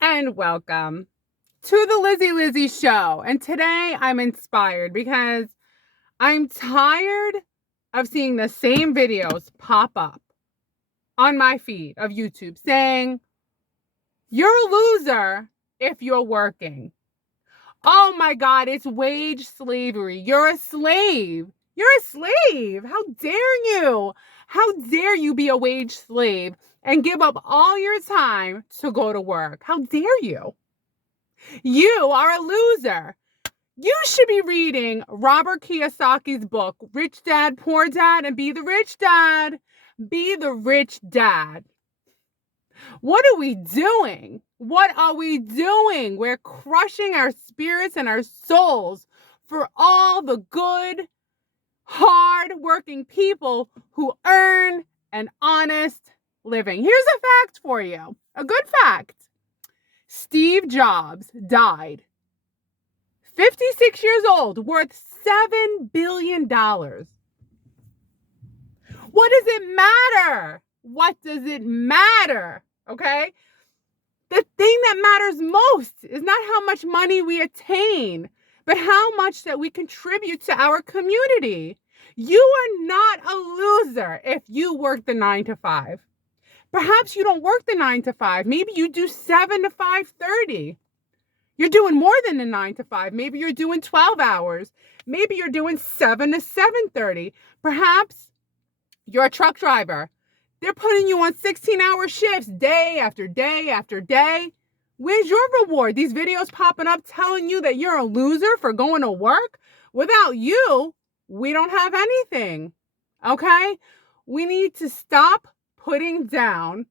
And welcome to the Lizzie Show. And today I'm inspired because I'm tired of seeing the same videos pop up on my feed of YouTube saying, you're a loser if you're working. Oh my God, it's wage slavery. You're a slave. You're a slave. How dare you? How dare you be a wage slave and give up all your time to go to work? How dare you? You are a loser. You should be reading Robert Kiyosaki's book, Rich Dad, Poor Dad, and Be the Rich Dad. Be the Rich Dad. What are we doing? What are we doing? We're crushing our spirits and our souls for all the good, hard-working people who earn an honest living. Here's a fact for you, a good fact. Steve Jobs died 56 years old, worth $7 billion. What does it matter? What does it matter? Okay? The thing that matters most is not how much money we attain, but how much that we contribute to our community. You are not a loser if you work the 9 to 5. Perhaps you don't work the 9 to 5. Maybe you do 7 to 5:30. You're doing more than the 9 to 5. Maybe you're doing 12 hours. Maybe you're doing 7 to 7:30. Perhaps you're a truck driver. They're putting you on 16-hour shifts day after day after day. Where's your reward? These videos popping up telling you that you're a loser for going to work. Without you, we don't have anything. Okay? We need to stop putting down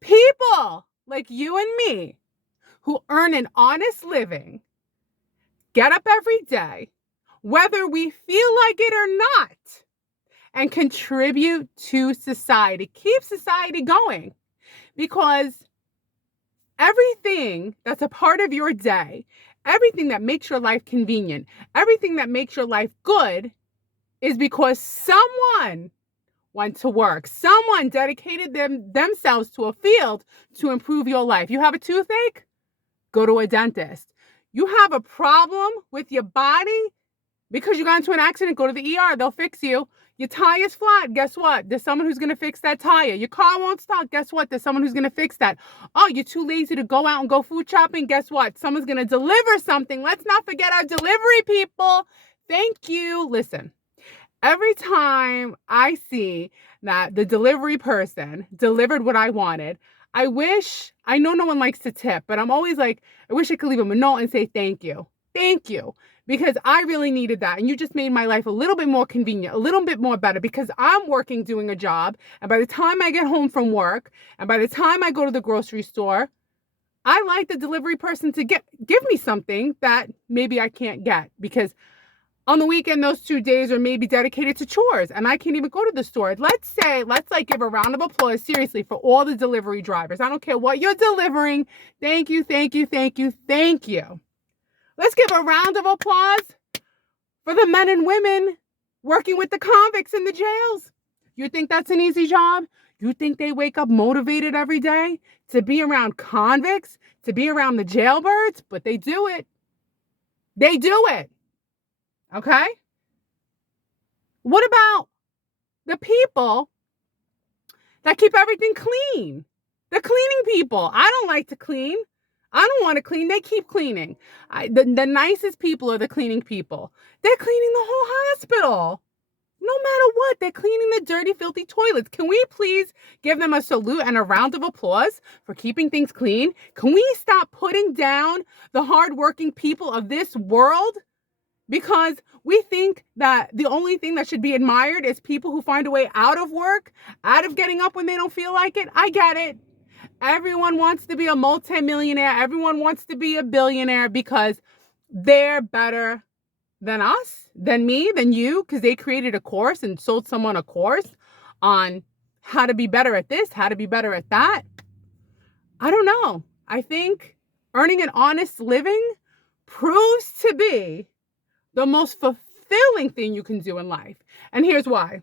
people like you and me who earn an honest living, get up every day, whether we feel like it or not, and contribute to society. Keep society going, because everything that's a part of your day, everything that makes your life convenient, everything that makes your life good is because someone went to work. Someone dedicated themselves to a field to improve your life. You have a toothache? Go to a dentist. You have a problem with your body because you got into an accident? Go to the ER. They'll fix you. Your tire's flat. Guess what? There's someone who's going to fix that tire. Your car won't start. Guess what? There's someone who's going to fix that. Oh, you're too lazy to go out and go food shopping. Guess what? Someone's going to deliver something. Let's not forget our delivery people. Thank you. Listen, every time I see that the delivery person delivered what I wanted, I know no one likes to tip, but I'm always like, I wish I could leave them a note and say thank you. Thank you. Because I really needed that. And you just made my life a little bit more convenient, a little bit more better, because I'm working doing a job. And by the time I get home from work, and by the time I go to the grocery store, I like the delivery person to give me something that maybe I can't get, because on the weekend, those 2 days are maybe dedicated to chores and I can't even go to the store. Let's give a round of applause, seriously, for all the delivery drivers. I don't care what you're delivering. Thank you, thank you, thank you, thank you. Let's give a round of applause for the men and women working with the convicts in the jails. You think that's an easy job? You think they wake up motivated every day to be around convicts, to be around the jailbirds? But they do it. They do it. Okay? What about the people that keep everything clean? The cleaning people. I don't like to clean. I don't want to clean. They keep cleaning. The nicest people are the cleaning people. They're cleaning the whole hospital. No matter what, they're cleaning the dirty, filthy toilets. Can we please give them a salute and a round of applause for keeping things clean? Can we stop putting down the hardworking people of this world? Because we think that the only thing that should be admired is people who find a way out of work, out of getting up when they don't feel like it. I get it. Everyone wants to be a multimillionaire. Everyone wants to be a billionaire because they're better than us, than me, than you, because they created a course and sold someone a course on how to be better at this, how to be better at that. I don't know. I think earning an honest living proves to be the most fulfilling thing you can do in life. And here's why.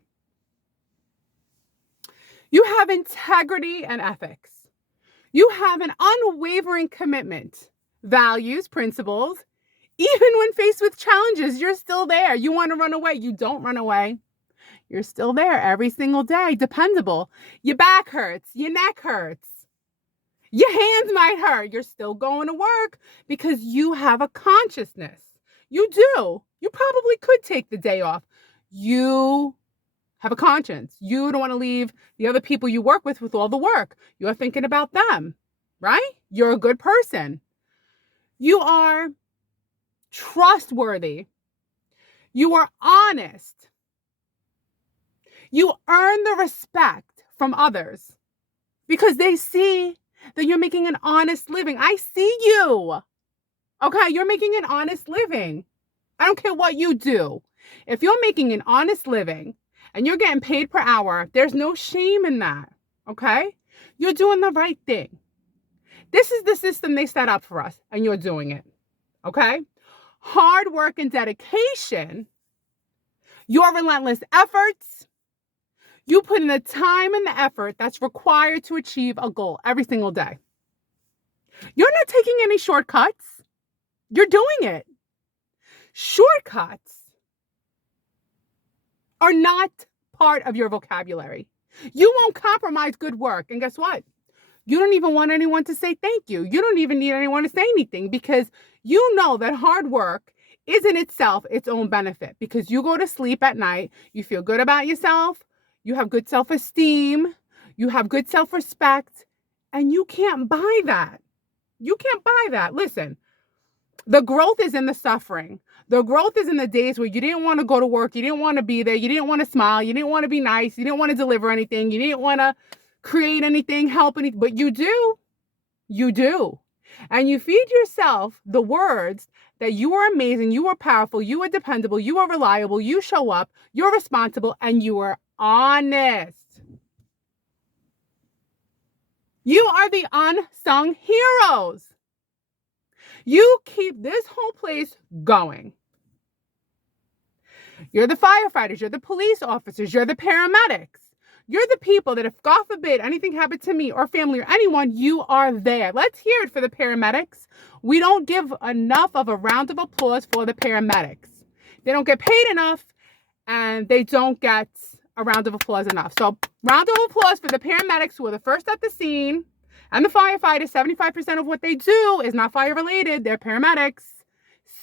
You have integrity and ethics. You have an unwavering commitment, values, principles. Even when faced with challenges, you're still there. You want to run away. You don't run away. You're still there every single day, dependable. Your back hurts, your neck hurts, your hands might hurt. You're still going to work because you have a consciousness. You do. You probably could take the day off. You have a conscience. You don't want to leave the other people you work with all the work. You're thinking about them, right? You're a good person. You are trustworthy. You are honest. You earn the respect from others because they see that you're making an honest living. I see you. Okay, you're making an honest living. I don't care what you do. If you're making an honest living and you're getting paid per hour, there's no shame in that. Okay? You're doing the right thing. This is the system they set up for us, and you're doing it. Okay? Hard work and dedication, your relentless efforts, you put in the time and the effort that's required to achieve a goal every single day. You're not taking any shortcuts. You're doing it. Shortcuts are not part of your vocabulary. You won't compromise good work. And guess what? You don't even want anyone to say thank you. You don't even need anyone to say anything because you know that hard work is in itself its own benefit because you go to sleep at night, you feel good about yourself, you have good self-esteem, you have good self-respect, and you can't buy that. You can't buy that. Listen, the growth is in the suffering. The growth is in the days where you didn't want to go to work, you didn't want to be there, you didn't want to smile, you didn't want to be nice, you didn't want to deliver anything, you didn't want to create anything, help anything, but you do. You do. And you feed yourself the words that you are amazing, you are powerful, you are dependable, you are reliable, you show up, you're responsible, and you are honest. You are the unsung heroes. You keep this whole place going. You're the firefighters, you're the police officers, you're the paramedics. You're the people that if, God forbid, anything happened to me or family or anyone, you are there. Let's hear it for the paramedics. We don't give enough of a round of applause for the paramedics. They don't get paid enough and they don't get a round of applause enough. So round of applause for the paramedics who are the first at the scene and the firefighters. 75% of what they do is not fire related. They're paramedics.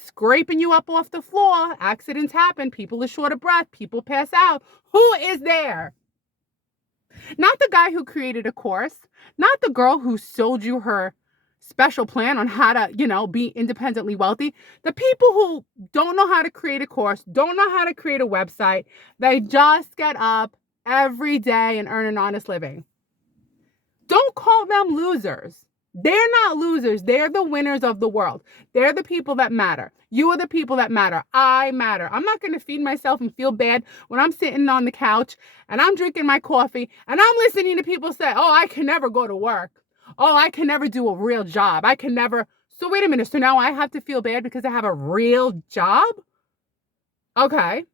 Scraping you up off the floor. Accidents happen. People are short of breath. People pass out. Who is there? Not the guy who created a course, not the girl who sold you her special plan on how to, be independently wealthy. The people who don't know how to create a course, don't know how to create a website, they just get up every day and earn an honest living. Don't call them losers. They're not losers. They're the winners of the world. They're the people that matter. You are the people that matter. I matter. I'm not going to feed myself and feel bad when I'm sitting on the couch and I'm drinking my coffee and I'm listening to people say, oh, I can never go to work. Oh, I can never do a real job. I can never. So wait a minute. So now I have to feel bad because I have a real job? Okay.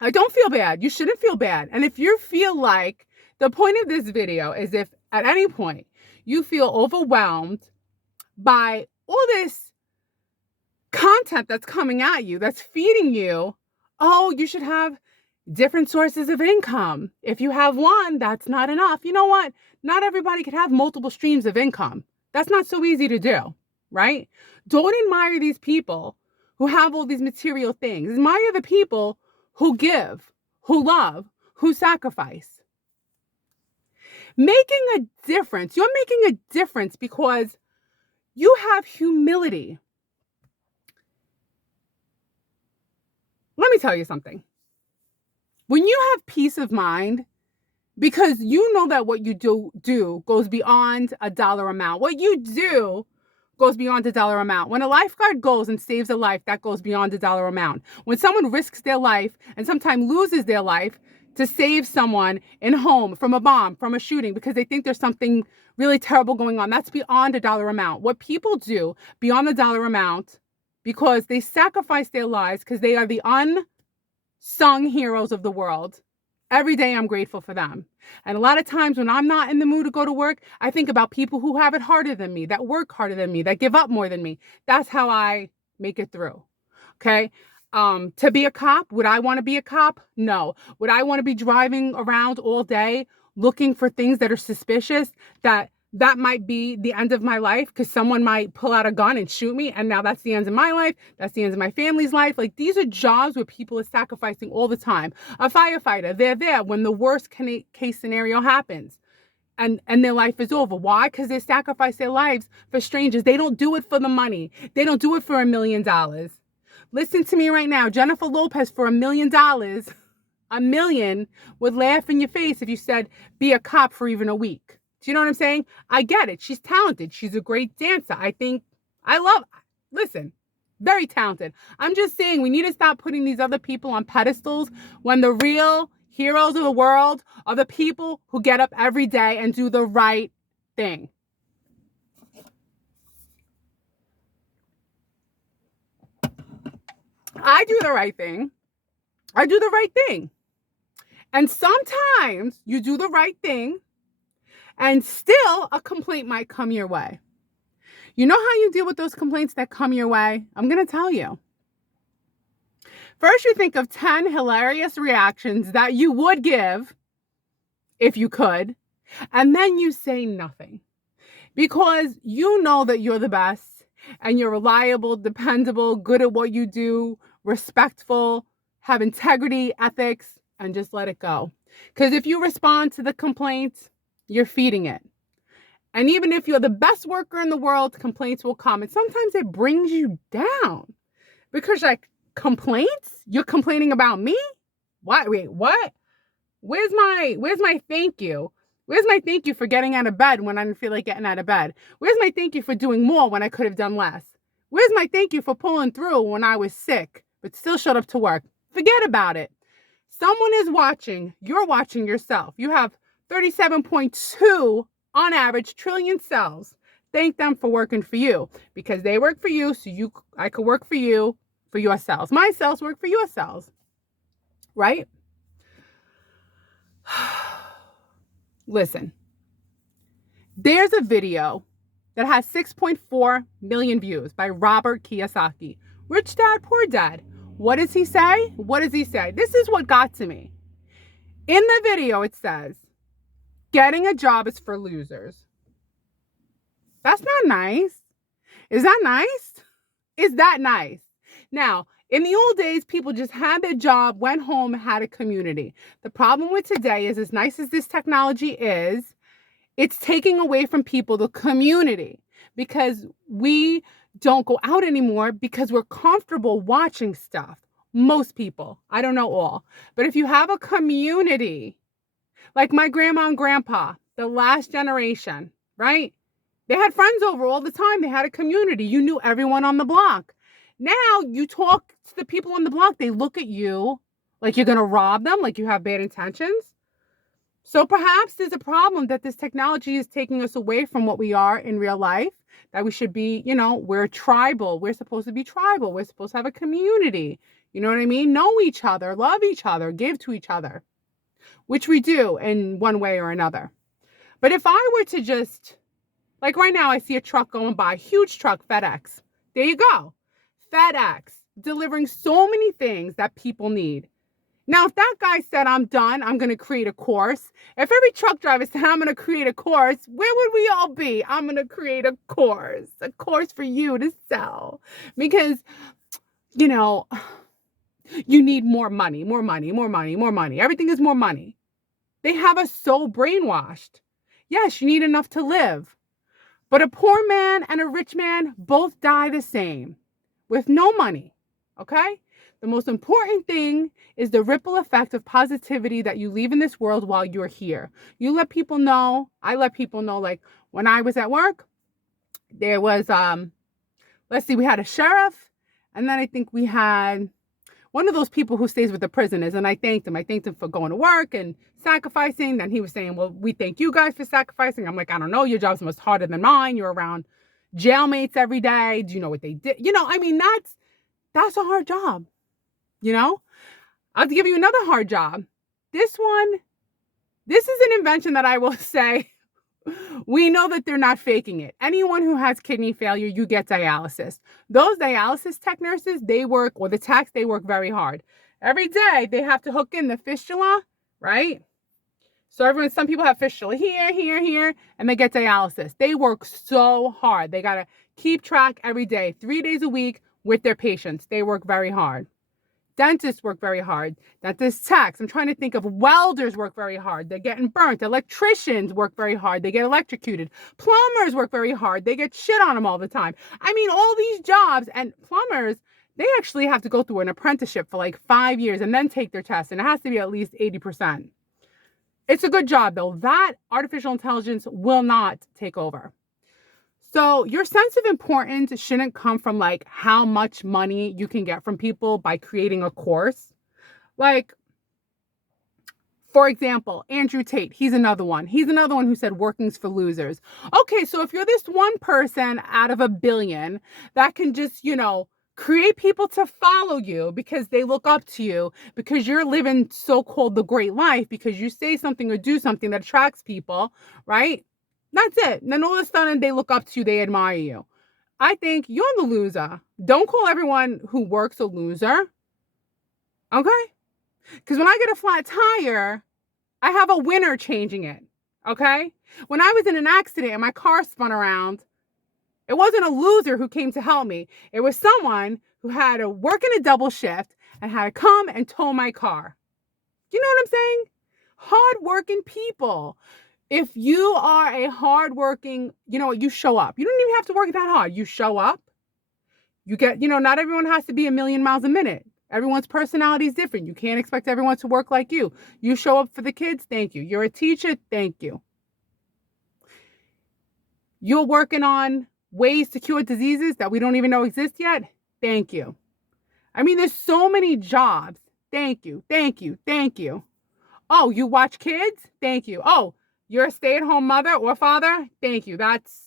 I don't feel bad. You shouldn't feel bad. And if you feel like the point of this video is if at any point you feel overwhelmed by all this content that's coming at you, that's feeding you, oh, you should have different sources of income. If you have one, that's not enough. You know what? Not everybody can have multiple streams of income. That's not so easy to do, right? Don't admire these people who have all these material things. Admire the people who give, who love, who sacrifice. Making a difference. You're making a difference because you have humility. Let me tell you something. When you have peace of mind, because you know that what you do goes beyond a dollar amount. What you do goes beyond a dollar amount. When a lifeguard goes and saves a life, that goes beyond a dollar amount. When someone risks their life and sometimes loses their life to save someone in home from a bomb, from a shooting, because they think there's something really terrible going on, that's beyond a dollar amount. What people do beyond the dollar amount, because they sacrifice their lives, because they are the unsung heroes of the world, Every day I'm grateful for them. And a lot of times when I'm not in the mood to go to work, I think about people who have it harder than me, that work harder than me, that give up more than me. That's how I make it through. Okay. To be a cop, would I want to be a cop? No. Would I want to be driving around all day looking for things that are suspicious, that might be the end of my life because someone might pull out a gun and shoot me, and now that's the end of my life, that's the end of my family's life? Like, these are jobs where people are sacrificing all the time. A firefighter, they're there when the worst case scenario happens and their life is over. Why? Because they sacrifice their lives for strangers. They don't do it for the money. They don't do it for $1 million. Listen to me right now. Jennifer Lopez, for $1 million, $1 million, would laugh in your face if you said, be a cop for even a week. Do you know what I'm saying? I get it. She's talented. She's a great dancer. Listen, very talented. I'm just saying we need to stop putting these other people on pedestals when the real heroes of the world are the people who get up every day and do the right thing. I do the right thing. I do the right thing. And sometimes you do the right thing and still a complaint might come your way. You know how you deal with those complaints that come your way? I'm going to tell you. First, you think of 10 hilarious reactions that you would give if you could, and then you say nothing because you know that you're the best and you're reliable, dependable, good at what you do, respectful, have integrity, ethics, and just let it go. Because if you respond to the complaints, you're feeding it. And even if you're the best worker in the world, complaints will come. And sometimes it brings you down because, like, complaints? You're complaining about me? What? Wait, what? Where's my thank you? Where's my thank you for getting out of bed when I didn't feel like getting out of bed? Where's my thank you for doing more when I could have done less? Where's my thank you for pulling through when I was sick, but still showed up to work? Forget about it. Someone is watching. You're watching yourself. You have 37.2 on average trillion cells. Thank them for working for you because they work for you. So I could work for you, for your cells. My cells work for your cells, right? Listen, there's a video that has 6.4 million views by Robert Kiyosaki. Rich Dad, Poor Dad. What does he say? What does he say? This is what got to me. In the video, it says, getting a job is for losers. That's not nice. Is that nice? Is that nice? Now, in the old days, people just had their job, went home, had a community. The problem with today is, as nice as this technology is, it's taking away from people the community because we don't go out anymore because we're comfortable watching stuff. Most people, I don't know all, but if you have a community, like my grandma and grandpa, the last generation, right? They had friends over all the time. They had a community. You knew everyone on the block. Now you talk to the people on the block. They look at you like you're going to rob them, like you have bad intentions. So perhaps there's a problem that this technology is taking us away from what we are in real life, that we should be, we're tribal. We're supposed to be tribal. We're supposed to have a community. You know what I mean? Know each other, love each other, give to each other, which we do in one way or another. But if I were to just, like right now, I see a truck going by, huge truck, FedEx. There you go. FedEx, delivering so many things that people need. Now, if that guy said, I'm done, I'm going to create a course. If every truck driver said, I'm going to create a course, where would we all be? I'm going to create a course for you to sell. Because, you need more money, more money, more money, more money. Everything is more money. They have us so brainwashed. Yes, you need enough to live. But a poor man and a rich man both die the same with no money. Okay? The most important thing is the ripple effect of positivity that you leave in this world while you're here. You let people know. I let people know, like when I was at work, there was, we had a sheriff. And then I think we had one of those people who stays with the prisoners. And I thanked him. I thanked him for going to work and sacrificing. Then he was saying, well, we thank you guys for sacrificing. I'm like, I don't know. Your job's much harder than mine. You're around jailmates every day. Do you know what they did? That's a hard job. I'll give you another hard job. this is an invention that I will say, we know that they're not faking it. Anyone who has kidney failure, you get dialysis. Those dialysis tech nurses, they work very hard. Every day they have to hook in the fistula, right? So some people have fistula here, and they get dialysis. They work so hard. They got to keep track every day, 3 days a week with their patients. They work very hard. Dentists work very hard. Dentists techs. I'm trying to think of welders work very hard. They're getting burnt. Electricians work very hard. They get electrocuted. Plumbers work very hard. They get shit on them all the time. I mean, all these jobs, and plumbers, they actually have to go through an apprenticeship for like 5 years and then take their test. And it has to be at least 80%. It's a good job though. That artificial intelligence will not take over. So your sense of importance shouldn't come from like how much money you can get from people by creating a course. Like, for example, Andrew Tate, he's another one. He's another one who said working's for losers. Okay, so if you're this one person out of a billion that can just, create people to follow you because they look up to you, because you're living so-called the great life, because you say something or do something that attracts people, right? That's it. And then all of a sudden they look up to you, they admire you. I think you're the loser. Don't call everyone who works a loser. Okay? Because when I get a flat tire, I have a winner changing it. Okay? When I was in an accident and my car spun around, it wasn't a loser who came to help me. It was someone who had to work in a double shift and had to come and tow my car. You know what I'm saying? Hardworking people. If you are a hardworking, you show up. You don't even have to work that hard. You show up. You get, not everyone has to be 1,000,000 miles a minute. Everyone's personality is different. You can't expect everyone to work like you. You show up for the kids. Thank you. You're a teacher. Thank you. You're working on ways to cure diseases that we don't even know exist yet. Thank you. I mean, there's so many jobs. Thank you. Thank you. Thank you. Oh, you watch kids? Thank you. Oh, you're a stay-at-home mother or father? Thank you. That's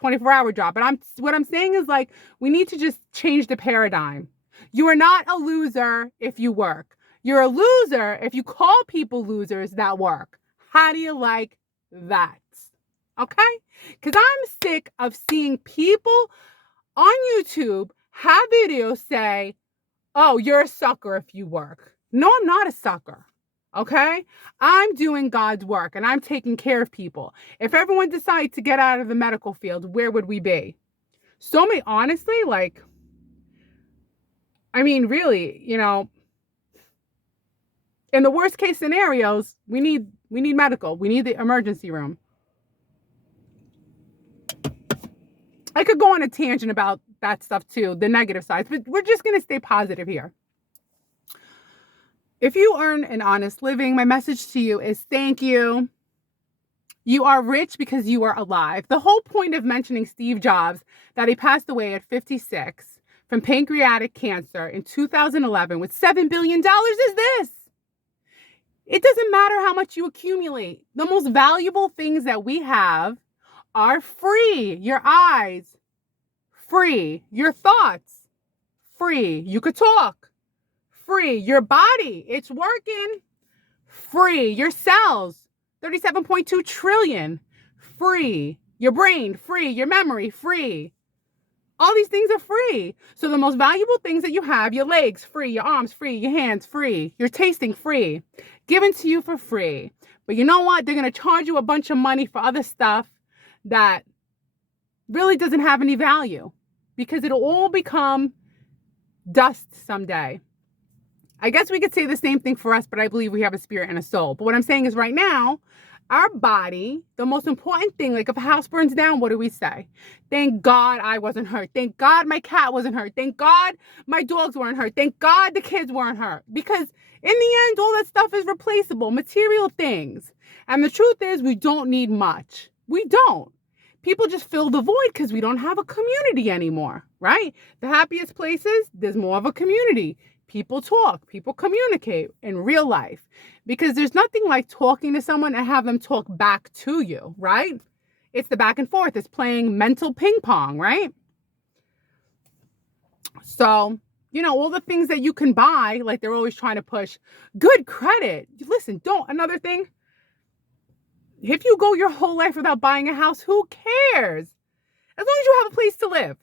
24-hour job. But what I'm saying is, like, we need to just change the paradigm. You are not a loser if you work. You're a loser if you call people losers that work. How do you like that? Okay? Because I'm sick of seeing people on YouTube have videos say, oh, you're a sucker if you work. No, I'm not a sucker. Okay? I'm doing God's work and I'm taking care of people. If everyone decided to get out of the medical field, where would we be? So many, honestly, really, in the worst case scenarios, we need medical. We need the emergency room. I could go on a tangent about that stuff too, the negative sides, but we're just going to stay positive here. If you earn an honest living, my message to you is thank you. You are rich because you are alive. The whole point of mentioning Steve Jobs, that he passed away at 56 from pancreatic cancer in 2011 with $7 billion is this. It doesn't matter how much you accumulate. The most valuable things that we have are free. Your eyes, free. Your thoughts, free. You could talk, free. Your body, it's working, free. Your cells, 37.2 trillion, free. Your brain, free. Your memory, free. All these things are free. So the most valuable things that you have, your legs, free. Your arms, free. Your hands, free. Your tasting, free. Given to you for free. But you know what? They're going to charge you a bunch of money for other stuff that really doesn't have any value because it'll all become dust someday. I guess we could say the same thing for us, but I believe we have a spirit and a soul. But what I'm saying is right now, our body, the most important thing, like if a house burns down, what do we say? Thank God I wasn't hurt. Thank God my cat wasn't hurt. Thank God my dogs weren't hurt. Thank God the kids weren't hurt. Because in the end, all that stuff is replaceable, material things. And the truth is we don't need much. We don't. People just fill the void because we don't have a community anymore, right? The happiest places, there's more of a community. People talk, people communicate in real life because there's nothing like talking to someone and have them talk back to you, right? It's the back and forth. It's playing mental ping pong, right? So all the things that you can buy, like they're always trying to push good credit. Listen, another thing, if you go your whole life without buying a house, who cares? As long as you have a place to live.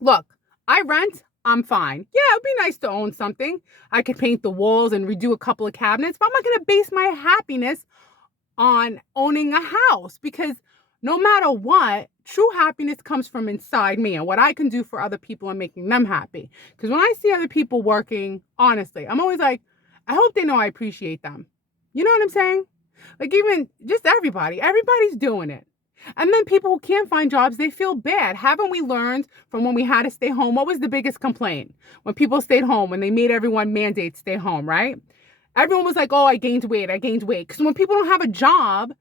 Look, I rent, I'm fine. Yeah, it'd be nice to own something. I could paint the walls and redo a couple of cabinets, but I'm not going to base my happiness on owning a house, because no matter what, true happiness comes from inside me and what I can do for other people and making them happy. Because when I see other people working, honestly, I'm always like, I hope they know I appreciate them. You know what I'm saying? Like, even just everybody's doing it. And then people who can't find jobs, they feel bad. Haven't we learned from when we had to stay home? What was the biggest complaint? When people stayed home, when they made everyone mandate stay home, right? Everyone was like, oh, I gained weight. Because when people don't have a job,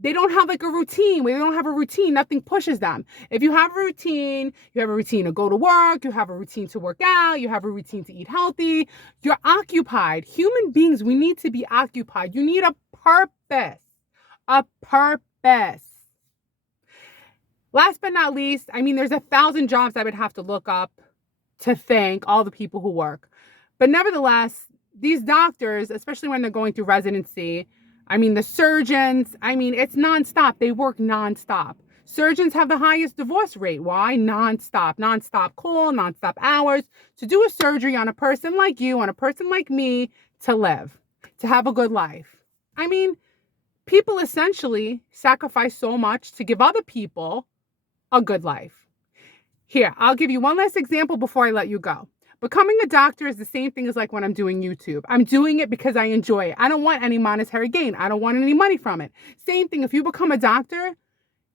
they don't have like a routine. When they don't have a routine, nothing pushes them. If you have a routine, you have a routine to go to work, you have a routine to work out, you have a routine to eat healthy, you're occupied. Human beings, we need to be occupied. You need a purpose. A purpose. Last but not least, there's 1,000 jobs I would have to look up to thank all the people who work. But nevertheless, these doctors, especially when they're going through residency, the surgeons, it's nonstop. They work nonstop. Surgeons have the highest divorce rate. Why? Nonstop call, nonstop hours to do a surgery on a person like you, on a person like me, to live, to have a good life. People essentially sacrifice so much to give other people a good life. Here, I'll give you one last example before I let you go. Becoming a doctor is the same thing as like when I'm doing YouTube. I'm doing it because I enjoy it. I don't want any monetary gain. I don't want any money from it. Same thing, if you become a doctor,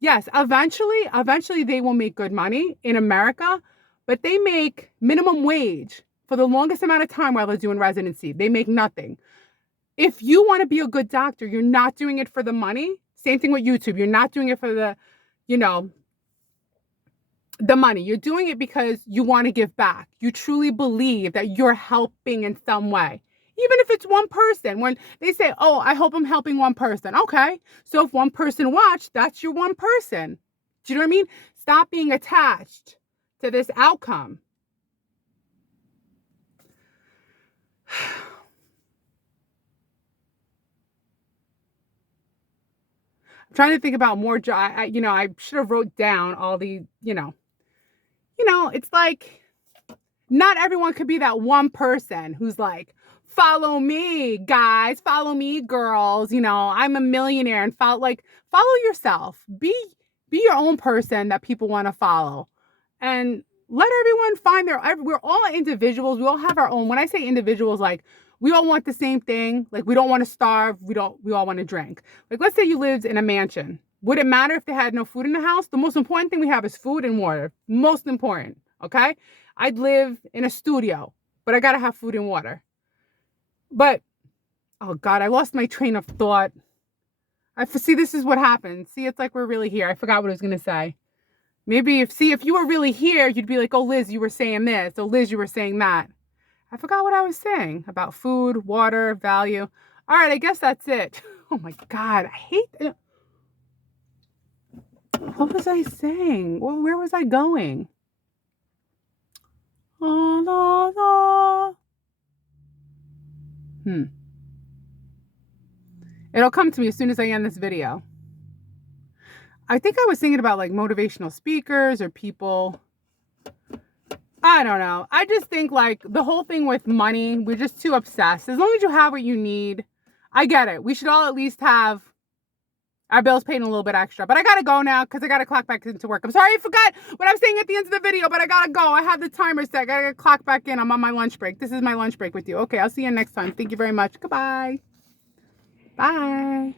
yes, eventually they will make good money in America, but they make minimum wage for the longest amount of time while they're doing residency. They make nothing. If you want to be a good doctor, you're not doing it for the money. Same thing with YouTube. You're not doing it for the money. You're doing it because you want to give back. You truly believe that you're helping in some way. Even if it's one person. When they say, oh, I hope I'm helping one person. Okay. So if one person watched, that's your one person. Do you know what I mean? Stop being attached to this outcome. I'm trying to think about more. I should have wrote down all the, it's like not everyone could be that one person who's like, follow me, guys, follow me, girls. I'm a millionaire, and follow yourself. Be your own person that people want to follow, and let everyone find we're all individuals. We all have our own. When I say individuals, like, we all want the same thing. Like, we don't want to starve. We all want to drink. Like, let's say you lived in a mansion. Would it matter if they had no food in the house? The most important thing we have is food and water. Most important, okay? I'd live in a studio, but I got to have food and water. But, oh God, I lost my train of thought. See, this is what happens. See, it's like we're really here. I forgot what I was going to say. Maybe if you were really here, you'd be like, oh, Liz, you were saying this. Oh, Liz, you were saying that. I forgot what I was saying about food, water, value. All right, I guess that's it. Oh my God, I hate it. What was I saying? Where was I going? La, la, la. It'll come to me as soon as I end this video. I think I was thinking about like motivational speakers or people. I don't know. I just think like the whole thing with money, we're just too obsessed. As long as you have what you need, I get it. We should all at least have our bills paid a little bit extra. But I got to go now because I got to clock back into work. I'm sorry I forgot what I was saying at the end of the video, but I got to go. I have the timer set. I got to clock back in. I'm on my lunch break. This is my lunch break with you. Okay, I'll see you next time. Thank you very much. Goodbye. Bye.